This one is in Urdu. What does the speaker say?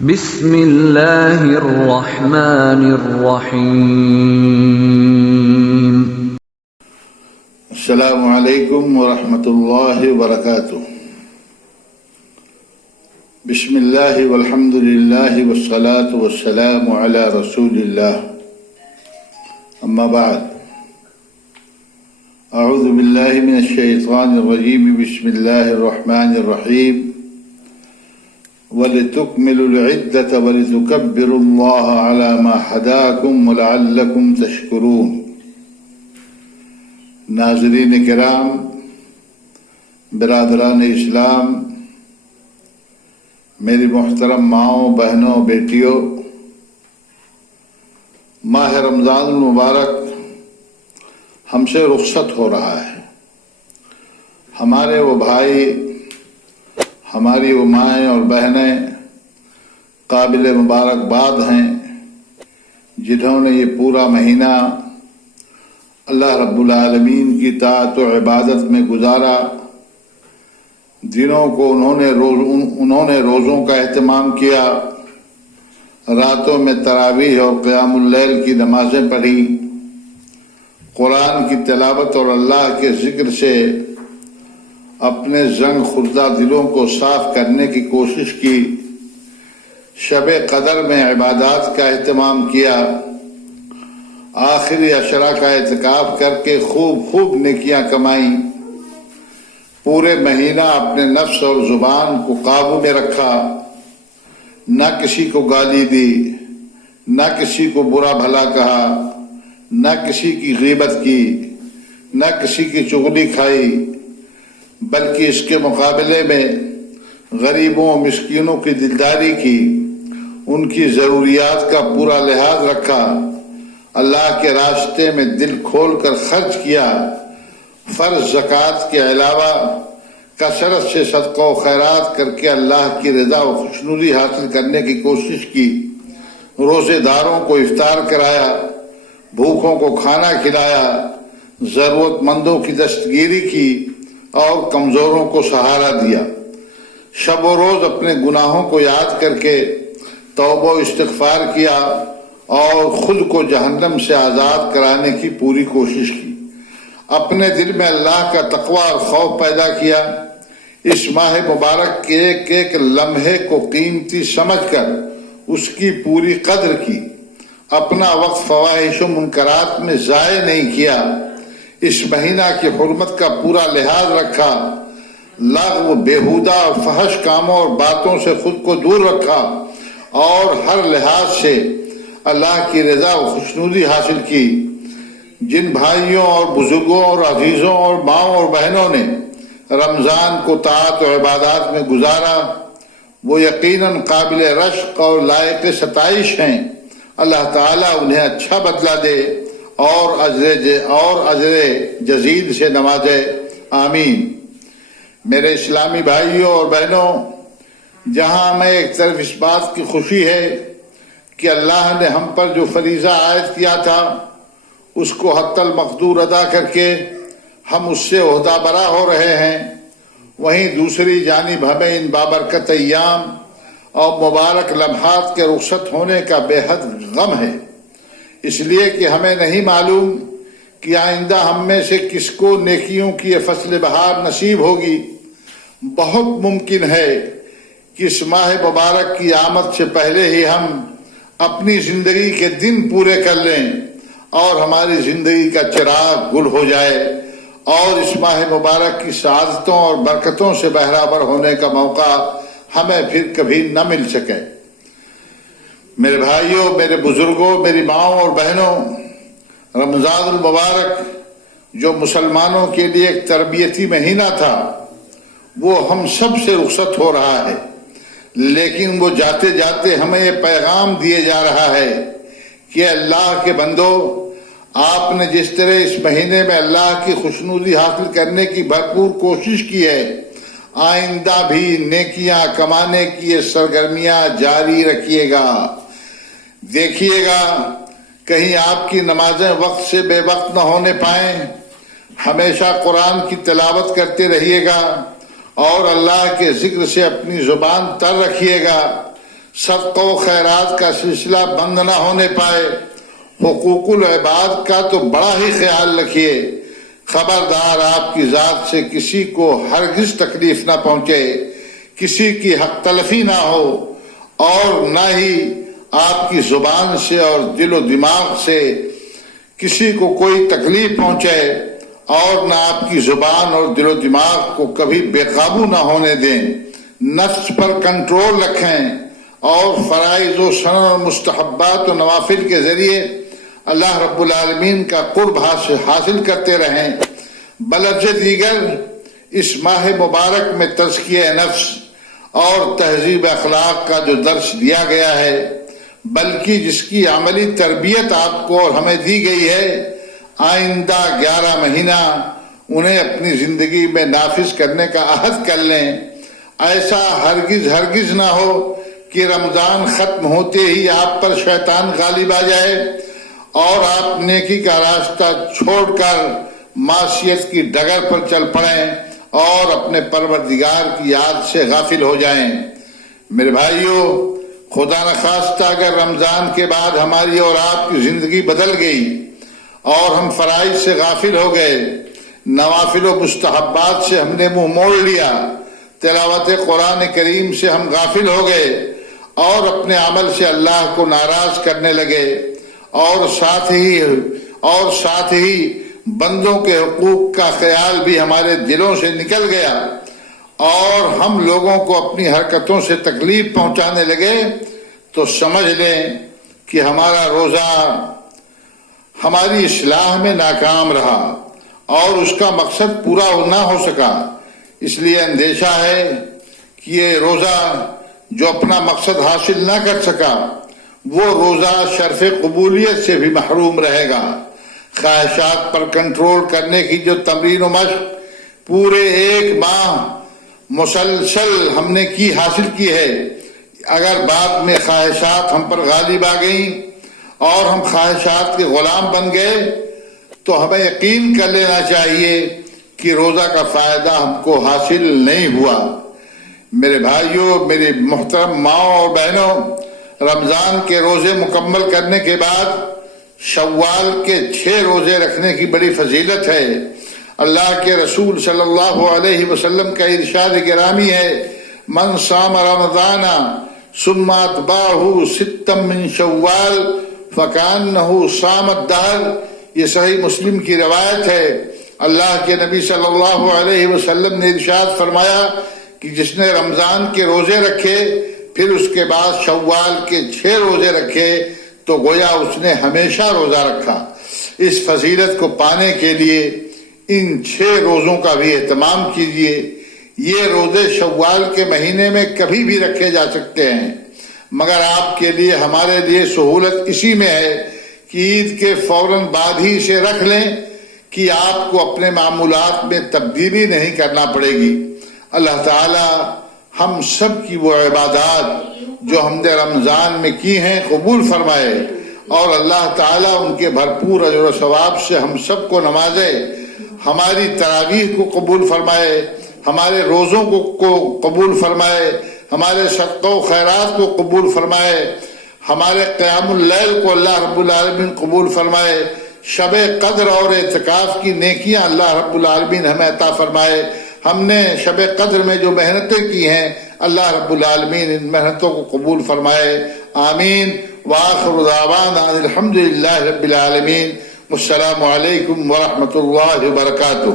بسم اللہ الرحمن الرحیم۔ السلام علیکم ورحمۃ اللہ وبرکاتہ۔ بسم اللہ والحمد للہ والصلاة والسلام علی رسول اللہ، اما بعد، اعوذ باللہ من الشیطان الرجیم، بسم اللہ الرحمن الرحیم۔ وَلِتُكْمِلُوا الْعِدَّةَ وَلِتُكَبِّرُوا اللَّهَ عَلَى مَا هَدَاكُمْ وَلَعَلَّكُمْ تَشْكُرُونَ۔ ناظرین کرام، برادران اسلام، میری محترم ماؤں، بہنوں، بیٹیوں، ماہ رمضان المبارک ہم سے رخصت ہو رہا ہے۔ ہمارے وہ بھائی، ہماری وہ مائیں اور بہنیں قابل مبارکباد ہیں جنہوں نے یہ پورا مہینہ اللہ رب العالمین کی طاعت و عبادت میں گزارا۔ دنوں کو انہوں نے روزوں کا اہتمام کیا، راتوں میں تراویح اور قیام اللیل کی نمازیں پڑھی، قرآن کی تلاوت اور اللہ کے ذکر سے اپنے زنگ خوردہ دلوں کو صاف کرنے کی کوشش کی، شب قدر میں عبادات کا اہتمام کیا، آخری عشرہ کا اعتکاف کر کے خوب نیکیاں کمائیں، پورے مہینہ اپنے نفس اور زبان کو قابو میں رکھا، نہ کسی کو گالی دی، نہ کسی کو برا بھلا کہا، نہ کسی کی غیبت کی، نہ کسی کی چغلی کھائی، بلکہ اس کے مقابلے میں غریبوں مسکینوں کی دلداری کی، ان کی ضروریات کا پورا لحاظ رکھا، اللہ کے راستے میں دل کھول کر خرچ کیا، فرض زکوٰۃ کے علاوہ کثرت سے صدقہ و خیرات کر کے اللہ کی رضا و خوشنودی حاصل کرنے کی کوشش کی، روزے داروں کو افطار کرایا، بھوکوں کو کھانا کھلایا، ضرورت مندوں کی دستگیری کی اور کمزوروں کو سہارا دیا، شب و روز اپنے گناہوں کو یاد کر کے توبہ و استغفار کیا اور خود کو جہنم سے آزاد کرانے کی پوری کوشش کی، اپنے دل میں اللہ کا تقوی اور خوف پیدا کیا، اس ماہ مبارک کے ایک ایک لمحے کو قیمتی سمجھ کر اس کی پوری قدر کی، اپنا وقت فواحش و منکرات میں ضائع نہیں کیا، اس مہینہ کی حرمت کا پورا لحاظ رکھا، لغو، بیہودہ اور فحش کاموں اور باتوں سے خود کو دور رکھا اور ہر لحاظ سے اللہ کی رضا و خوشنودی حاصل کی۔ جن بھائیوں اور بزرگوں اور عزیزوں اور ماؤں اور بہنوں نے رمضان کو طاعت و عبادات میں گزارا، وہ یقیناً قابل رشک اور لائق ستائش ہیں۔ اللہ تعالیٰ انہیں اچھا بدلہ دے اور اجر جزیل سے نوازے، آمین۔ میرے اسلامی بھائیوں اور بہنوں، جہاں ہمیں ایک طرف اس بات کی خوشی ہے کہ اللہ نے ہم پر جو فریضہ عائد کیا تھا اس کو حتی المقدور ادا کر کے ہم اس سے عہدہ برا ہو رہے ہیں، وہیں دوسری جانب ہمیں ان بابرکت ایام اور مبارک لمحات کے رخصت ہونے کا بے حد غم ہے، اس لیے کہ ہمیں نہیں معلوم کہ آئندہ ہم میں سے کس کو نیکیوں کی یہ فصل بہار نصیب ہوگی۔ بہت ممکن ہے کہ اس ماہ مبارک کی آمد سے پہلے ہی ہم اپنی زندگی کے دن پورے کر لیں اور ہماری زندگی کا چراغ گل ہو جائے اور اس ماہ مبارک کی سعادتوں اور برکتوں سے بہرہ ہونے کا موقع ہمیں پھر کبھی نہ مل سکے۔ میرے بھائیوں، میرے بزرگوں، میری ماؤں اور بہنوں، رمضان المبارک جو مسلمانوں کے لیے ایک تربیتی مہینہ تھا، وہ ہم سب سے رخصت ہو رہا ہے، لیکن وہ جاتے جاتے ہمیں یہ پیغام دیے جا رہا ہے کہ اللہ کے بندو، آپ نے جس طرح اس مہینے میں اللہ کی خوشنودی حاصل کرنے کی بھرپور کوشش کی ہے، آئندہ بھی نیکیاں کمانے کی یہ سرگرمیاں جاری رکھیے گا۔ دیکھیے گا کہیں آپ کی نمازیں وقت سے بے وقت نہ ہونے پائیں، ہمیشہ قرآن کی تلاوت کرتے رہیے گا اور اللہ کے ذکر سے اپنی زبان تر رکھیے گا، صدقہ و خیرات کا سلسلہ بند نہ ہونے پائے، حقوق العباد کا تو بڑا ہی خیال رکھیے، خبردار آپ کی ذات سے کسی کو ہرگز تکلیف نہ پہنچے، کسی کی حق تلفی نہ ہو، اور نہ ہی آپ کی زبان سے اور دل و دماغ سے کسی کو کوئی تکلیف پہنچے، اور نہ آپ کی زبان اور دل و دماغ کو کبھی بے قابو نہ ہونے دیں، نفس پر کنٹرول رکھیں، اور فرائض و سنن و مستحبات و نوافل کے ذریعے اللہ رب العالمین کا قرب حاصل کرتے رہیں۔ بلفظ دیگر اس ماہ مبارک میں تزکیہ نفس اور تہذیب اخلاق کا جو درس دیا گیا ہے، بلکہ جس کی عملی تربیت آپ کو اور ہمیں دی گئی ہے، آئندہ 11 مہینہ انہیں اپنی زندگی میں نافذ کرنے کا عہد کر لیں۔ ایسا ہرگز نہ ہو کہ رمضان ختم ہوتے ہی آپ پر شیطان غالب آ جائے اور آپ نیکی کا راستہ چھوڑ کر معصیت کی ڈگر پر چل پڑیں اور اپنے پروردگار کی یاد سے غافل ہو جائیں۔ میرے بھائیوں، خدا نخواستہ اگر رمضان کے بعد ہماری اور آپ کی زندگی بدل گئی اور ہم فرائض سے غافل ہو گئے، نوافل و مستحبات سے ہم نے منہ موڑ لیا، تلاوت قرآن کریم سے ہم غافل ہو گئے اور اپنے عمل سے اللہ کو ناراض کرنے لگے، اور ساتھ ہی بندوں کے حقوق کا خیال بھی ہمارے دلوں سے نکل گیا، اور ہم لوگوں کو اپنی حرکتوں سے تکلیف پہنچانے لگے، تو سمجھ لیں کہ ہمارا روزہ ہماری اصلاح میں ناکام رہا اور اس کا مقصد پورا نہ ہو سکا۔ اس لیے اندیشہ ہے کہ یہ روزہ جو اپنا مقصد حاصل نہ کر سکا، وہ روزہ شرف قبولیت سے بھی محروم رہے گا۔ خواہشات پر کنٹرول کرنے کی جو تمرین و مشق پورے 1 ماہ مسلسل ہم نے حاصل کی ہے، اگر بعد میں خواہشات ہم پر غالب آ گئیں اور ہم خواہشات کے غلام بن گئے، تو ہمیں یقین کر لینا چاہیے کہ روزہ کا فائدہ ہم کو حاصل نہیں ہوا۔ میرے بھائیوں، میری محترم ماؤں اور بہنوں، رمضان کے روزے مکمل کرنے کے بعد شوال کے 6 روزے رکھنے کی بڑی فضیلت ہے۔ اللہ کے رسول صلی اللہ علیہ وسلم کا ارشاد گرامی ہے، من صام رمضان ثم اتبعہ 6 من شوال فکانہ صام الدہر۔ یہ صحیح مسلم کی روایت ہے۔ اللہ کے نبی صلی اللہ علیہ وسلم نے ارشاد فرمایا کہ جس نے رمضان کے روزے رکھے پھر اس کے بعد شوال کے 6 روزے رکھے تو گویا اس نے ہمیشہ روزہ رکھا۔ اس فضیلت کو پانے کے لیے ان 6 روزوں کا بھی اہتمام کیجیے۔ یہ روزے شوال کے مہینے میں کبھی بھی رکھے جا سکتے ہیں، مگر آپ کے لیے ہمارے لیے سہولت اسی میں ہے کہ عید کے فوراً بعد ہی اسے رکھ لیں کہ آپ کو اپنے معمولات میں تبدیلی نہیں کرنا پڑے گی۔ اللہ تعالی ہم سب کی وہ عبادات جو ہم نے رمضان میں کی ہیں قبول فرمائے، اور اللہ تعالیٰ ان کے بھرپور اجر و ثواب سے ہم سب کو نوازے، ہماری تراویح کو قبول فرمائے، ہمارے روزوں کو قبول فرمائے، ہمارے صدقہ و خیرات کو قبول فرمائے، ہمارے قیام اللیل کو اللہ رب العالمین قبول فرمائے، شب قدر اور اعتکاف کی نیکیاں اللہ رب العالمین ہمیں عطا فرمائے۔ ہم نے شب قدر میں جو محنتیں کی ہیں اللہ رب العالمین ان محنتوں کو قبول فرمائے، آمین۔ وآخر دعوانا الحمدللہ رب العالمین۔ السلام علیکم ورحمۃ اللہ وبرکاتہ۔